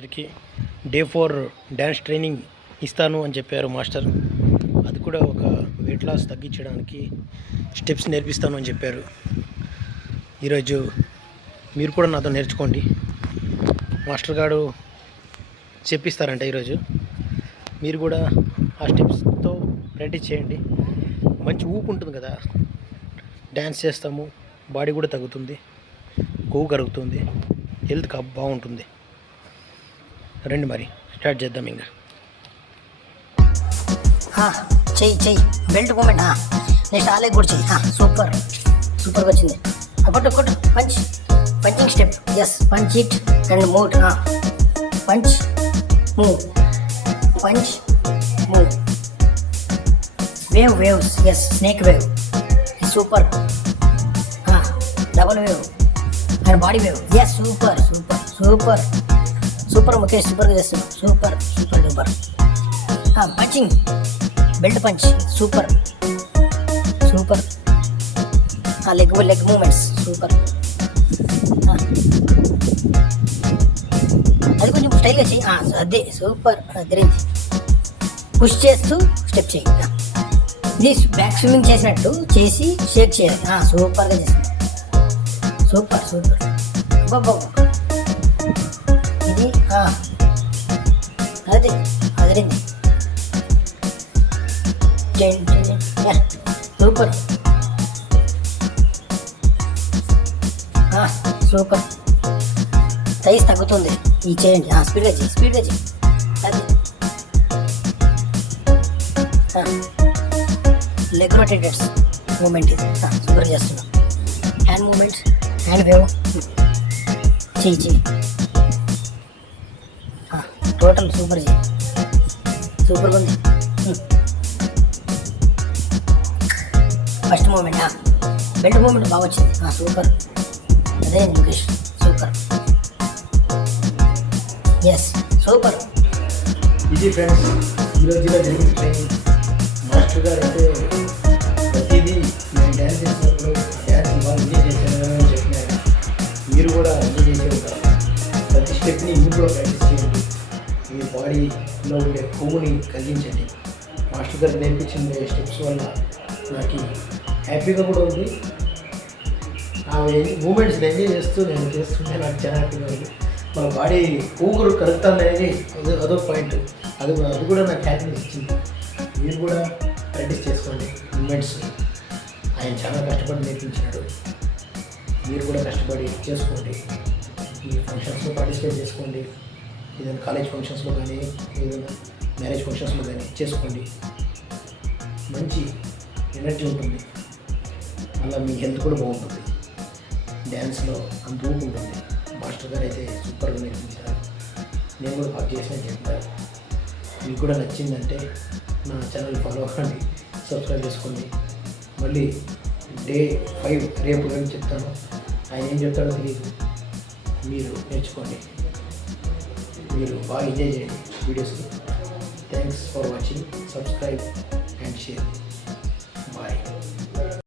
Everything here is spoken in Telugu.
అందరికీ డే 4 డ్యాన్స్ ట్రైనింగ్ ఇస్తాను అని చెప్పారు మాస్టర్. అది కూడా ఒక వెయిట్ లాస్ తగ్గించడానికి స్టెప్స్ నేర్పిస్తాను అని చెప్పారు. ఈరోజు మీరు కూడా నాతో నేర్చుకోండి. మాస్టర్ గారు చెప్పిస్తారంట. ఈరోజు మీరు కూడా ఆ స్టెప్స్తో ప్రాక్టీస్ చేయండి. మంచి ఊపు ఉంటుంది కదా, డ్యాన్స్ చేస్తాము, బాడీ కూడా తగ్గుతుంది, కొవ్వు కరుగుతుంది, హెల్త్ బాగుంటుంది. రండి మరి స్టార్ట్ చేద్దాం. ఇంకా చెయ్యి బెల్ట్ మూమెంట్ నెక్స్ట్ ఆలే కూడా చెయ్యి. సూపర్గా వచ్చింది. కొట్టు punching step. Yes, punch it and move. Punch move. Waves. Yes, snake wave. Super. Double wave and body wave. Yes, super Mukesh, సూపర్గా చేస్తున్నావు. Super duper. Punching, belt punch. Super. Leg movements. Super. అది కొంచెం స్టైల్గా చెయ్యి. అదే సూపర్. అదిరింది. పుష్ చేస్తూ స్టెప్ చెయ్యి. ఇది బ్యాక్ స్విమ్మింగ్ చేసినట్టు చేసి షేక్ చేయాలి. సూపర్గా చేస్తుంది. సూపర్. బాబా ఇది అదే అదిరింది. సూపర్. సైజ్ తగ్గుతుంది. ఇది చేయండి. స్పీడ్గా చేయి. అది లెగ్ రొటేటర్స్ మూమెంట్. ఇది సూపర్గా చేస్తున్నాం. Hand moment, hand wave. చెయ్యి. టోటల్ సూపర్గా ఉంది. ఫస్ట్ మూమెంట్, బెల్ట్ మూమెంట్ బాగా వచ్చింది. సూపర్. అదే ముఖేష్, సూపర్. Yes, super. ఇది ఫ్రెండ్స్ ఈరోజు జరిగిన ట్రైనింగ్. మాస్టర్ గారు అయితే ప్రతిదీ నేను డ్యాన్స్ చేసినప్పుడు డ్యాన్స్ బాగా ఎంజాయ్ చేశాను చెప్పినారు. మీరు కూడా ఎంజాయ్ చేసే ఉంటారు. ప్రతి స్టెప్ని మీరు కూడా ప్రాక్టీస్ చేయండి. మీ బాడీలో ఉండే కొవ్వుని కలిగించండి. మాస్టర్ గారు నేర్పించిన స్టెప్స్ వల్ల నాకు హ్యాపీగా కూడా ఉంది. ఆ మూమెంట్స్ని ఎంజాయ్ చేస్తూ నేను చేస్తుంటే నాకు చాలా హ్యాపీగా ఉంది. మన బాడీ కొవ్వు కలుగుతాను అనేది అదో పాయింట్. అది కూడా నాకు హ్యాపీనెస్ ఇచ్చింది. మీరు కూడా ప్రాక్టీస్ చేసుకోండి. మూమెంట్స్ ఆయన చాలా కష్టపడి నేర్పించినాడు. మీరు కూడా కష్టపడి చేసుకోండి. ఈ ఫంక్షన్స్లో పార్టిసిపేట్ చేసుకోండి. ఏదైనా కాలేజ్ ఫంక్షన్స్లో కానీ ఏదైనా మ్యారేజ్ ఫంక్షన్స్లో కానీ చేసుకోండి. మంచి ఎనర్జీ ఉంటుంది. మళ్ళీ మీ హెల్త్ కూడా బాగుంటుంది. డ్యాన్స్లో అంత ఊపు ఉంటుంది. మాస్టర్ గారు అయితే సూపర్గా నేర్పించారు. నేను కూడా పార్ట్ చేసిన చెప్పారు. మీకు కూడా నచ్చిందంటే నా ఛానల్ ఫాలో అవ్వండి, సబ్స్క్రైబ్ చేసుకోండి. మళ్ళీ డే 5 రేపు రేపు చెప్తాను. ఆయన ఏం చెప్తాడో తెలియదు. మీరు నేర్చుకోండి. మీరు బాగా ఎంజాయ్ చేయండి వీడియోస్ని. Thanks for watching. Subscribe and share. Bye.